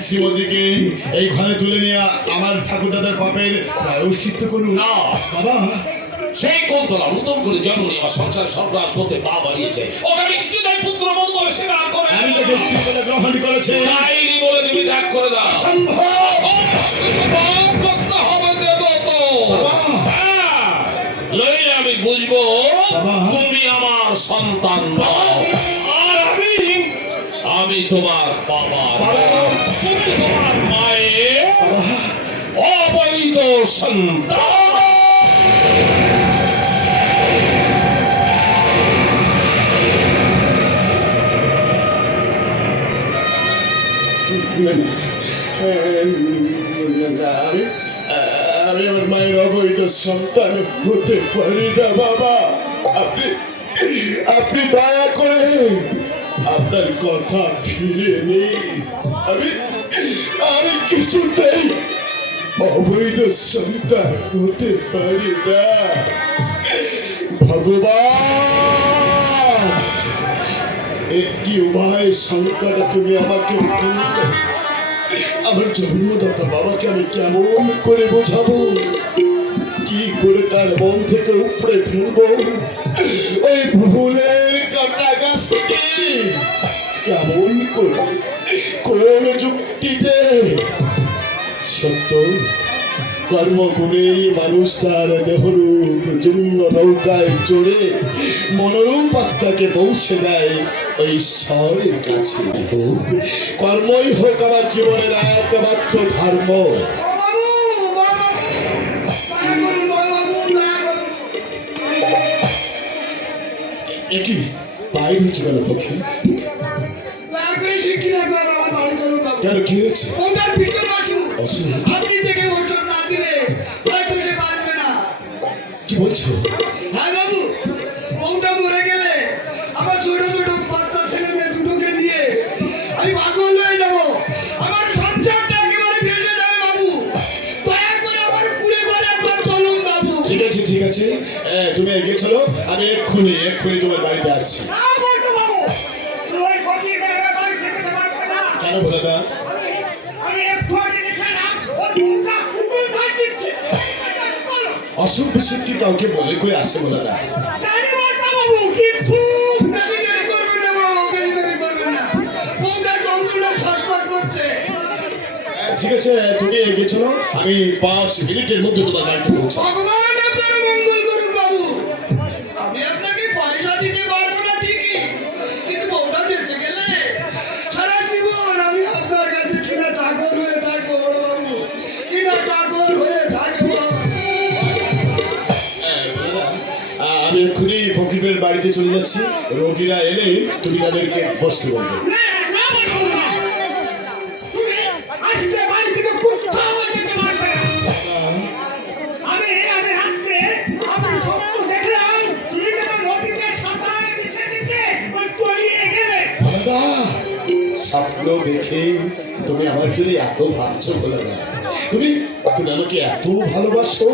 শ্রীমতীকে এই ঘরে তুলে নিয়ে আমার ঠাকুর দাদার পাপের প্রায়শ্চিত্ত করুন। না বাবা, সেই কোন্তলা নতুন করে জন্ম নিয়ে আমার সংসার সর্বনাশ হতে পা বাড়িয়েছে। ওকে আমি কিছুতেই পুত্র বধূ বলে স্বীকার করে আমি তাকে স্ত্রী বলে গ্রহণ করেছে। নাইনি বলে তুমি ত্যাগ করে দাও। সম্ভব সব করতে হবে দেব তো। লইলে আমি বুঝবো তুমি আমার সন্তান নও। আর আমি তোমার বাবা, তুমি তোমার মায়ের অবৈধ সন্তান। আমি আমার মায়ের অবৈধ সন্তান হতে পারি না বাবা। আপনি দয়া করে আপনার কথা ফিরিয়ে নিন। আমি কিছুতেই অবৈধ সন্তান হতে পারি না। ভগবান, একটি উভয় সংকটে তুমি আমাকে দিলে। আমার জন্মদাতা বাবাকে আমি কেমন করে বোঝাবো, কি করে তার মন থেকে উপড়ে ফেলবো ওই ভুলের কাটা গাছটি, কেমন করে, কোন যুক্তিতে? সত্য কর্মগুণে মানুষ তার দেহরূপ জীর্ণ নৌকায় চড়ে মনোরূপ আত্মাকে পৌঁছে দেয় ওই ঈশ্বরের কাছে। কর্মই হোক আমার জীবনের একমাত্র ধর্ম। একই বাইরে হচ্ছে কেন পক্ষে? কেন কি হয়েছে? আপনি থেকে ওষুধ না দিলে হয়তো সে বাঁচবে না। কি বলছো? হ্যাঁ বাবু, বউটা মরে গেলে আমার ছোট ছোট বাচ্চা ছেলে মেয়ে দুটোকে নিয়ে আমি পাগল হয়ে যাব। আমার সংসারটা একেবারে ভেঙে যাবে বাবু। দয়া করে আমার কুড়ে ঘরে একবার চলুন বাবু। ঠিক আছে ঠিক আছে, তুমি এগিয়ে চলো, আমি এক্ষুনি তোমার বাড়িতে আসছি। কেন বলে না? অসুখ বিসুখ কি কাউকে বলে কই আসে বলে না? ঠিক আছে, তুমি এগিয়ে চলো, আমি 5 মিনিটের মধ্যে তোমার বাড়িতে পৌঁছাবো। ভগবান আপনার মঙ্গল করুন বাবু। আমি আপনাকে পয়সা দিতে পারবো না ঠিকই, কিন্তু বউটা বেঁচে গেলে সারা জীবন আমি আপনার কাছে কিনা চাকর হয়ে থাকবো বড় বাবু, কিনা চাকর হয়ে থাকবো। আমি এক্ষুনি ফকিরের বাড়িতে চলে যাচ্ছি। রোগীরা এলে তুমি তাদেরকে বসতে বলবে। স্বপ্ন দেখে তুমি আমার জন্য এত ভাবছো বলে না? তুমি আমাকে এত ভালোবাসো?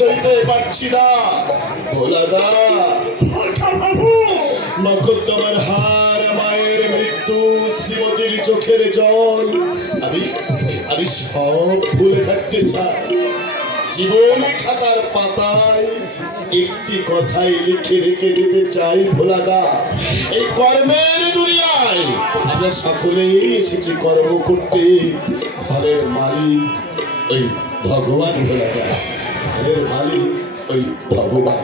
সইতে পারছি না ভোলাদা। নক্ষত্রমার হার, মায়ের মৃত্যু, শ্রীমতীর চোখের জল, আমি সব ভুলে থাকতে চাই। জীবন খাতার পাতায় একটি কথাই লিখে রেখে দিতে চাই ভোলাদা। এই কর্মের দুনিয়ায় আমরা সকলেই এসেছি কর্ম করতে। ঘরের মালিক ওই ভগবান ভোলাদা, ঘরের মালিক ওই ভগবান।